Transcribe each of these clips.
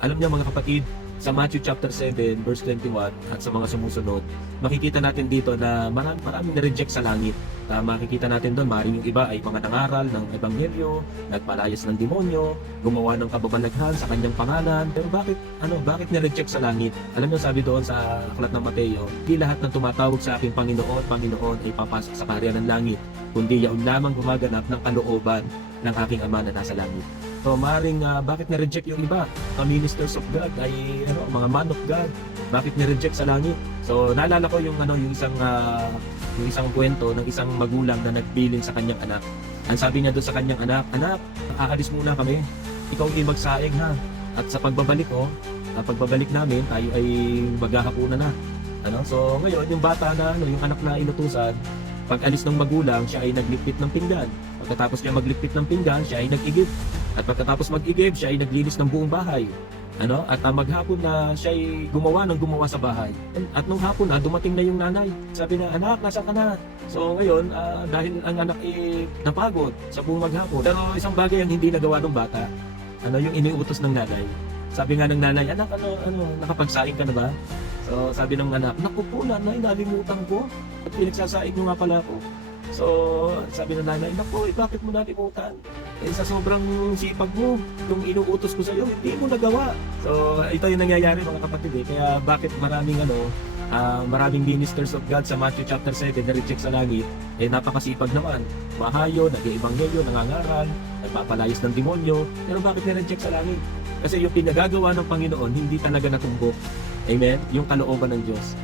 Alam niyo mga kapatid, sa Matthew chapter 7 verse 21 at sa mga sumusunod, makikita natin dito na maraming na-reject sa langit. Makikita natin doon, maaaring yung iba ay mga nangaral ng ebanghelyo, nagpalayas ng demonyo, gumawa ng kababalaghan sa kanyang pangalan. Pero bakit na-reject sa langit? Alam niyo, sabi doon sa aklat ng Mateo, di lahat ng tumatawag sa aking Panginoon, Panginoon ay papasok sa kaharian ng langit, kundi yaon lamang gumaganap ng kalooban ng aking Ama na nasa langit. So maaaring bakit na-reject yung iba? Mga ministers of God ay mga man of God. Bakit na-reject sa langit? So naalala ko yung isang kwento ng isang magulang na nagbilin sa kanyang anak. Ang sabi niya doon sa kanyang anak, "Anak, aalis muna kami. Ikaw ay magsaing ha. At sa pagbabalik pagbabalik namin, tayo ay maghahapunan na." So ngayon yung bata na yung anak na inutusan, pag alis ng magulang, siya ay naglipit ng pinggan. Pagkatapos niya maglipit ng pinggan, siya ay nag-igib. At pagkatapos mag-igib, siya ay naglinis ng buong bahay. At maghapon na siya ay gumawa sa bahay. At nung hapon na, dumating na yung nanay. Sabi na, "Anak, nasa ka na?" So ngayon, dahil ang anak ay napagod sa buong maghapon. Pero isang bagay ang hindi nagawa ng bata, yung iniutos ng nanay. Sabi nga ng nanay, "Anak, nakapagsaing ka na ba?" So sabi ng anak, "Naku po nanay, nalimutan ko. At pinagsasaing mo nga pala ako." So sabi ng nanay, "Naku, bakit mo nalimutan? Sa sobrang sipag mo, yung inuutos ko sa iyo, hindi mo nagawa." So ito yung nangyayari mga kapatid Kaya bakit maraming ministers of God sa Matthew chapter 7 na reject sa langit, napakasipag naman. Mahayo, nag-iebanghelyo, nangangaral, nagpapalayas ng demonyo, pero bakit na-reject sa langit? Kasi yung pinagagawa ng Panginoon, hindi talaga natumbok. Amen? Yung kalooban ng Diyos.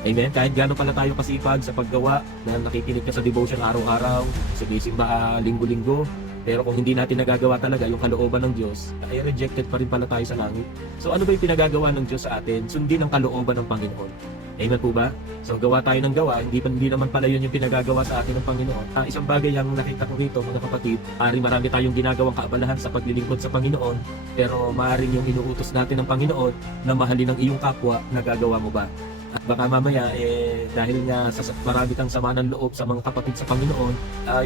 Amen? Kahit gano'n pala tayo kasipag sa paggawa, na nakikinig ka sa devotion araw-araw, sumisimba linggo-linggo, pero kung hindi natin nagagawa talaga yung kalooban ng Diyos, ay rejected pa rin pala tayo sa langit. So ano ba yung pinagagawa ng Diyos sa atin? Sundin ang kalooban ng Panginoon. Amen po ba? So gawa tayo ng gawa, hindi naman pala yun yung pinagagawa sa atin ng Panginoon. Isang bagay ang nakita ko rito mga kapatid, marami tayong ginagawang kaabalahan sa paglilingkod sa Panginoon, pero maaaring yung inuutos natin ng Panginoon na mahalin ang iyong kapwa, nagagawa mo ba? At baka mamaya, dahil nga marami kang sama ng loob sa mga kapatid sa Panginoon,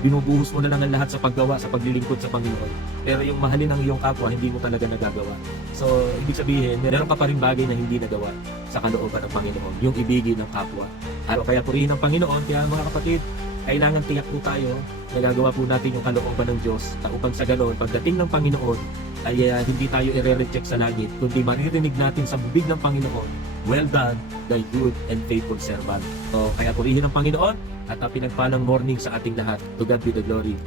binubuhos mo na lang ang lahat sa paggawa, sa paglilingkod sa Panginoon. Pero yung mahalin ang iyong kapwa, hindi mo talaga nagagawa. So, ibig sabihin, meron ka pa rin bagay na hindi nagawa sa kalooban ng Panginoon, yung ibigin ng kapwa. Kaya purihin ng Panginoon, kaya mga kapatid, kailangan tiyak po tayo, nagagawa po natin yung kalooban ng Diyos, upang sa ganoon, pagdating ng Panginoon, ay hindi tayo i-reject sa langit, kundi maririnig natin sa bibig ng Panginoon, "Well done, thy good and faithful servant." So, kaya purihin ng Panginoon at pinagpalang morning sa ating lahat. To God be the glory.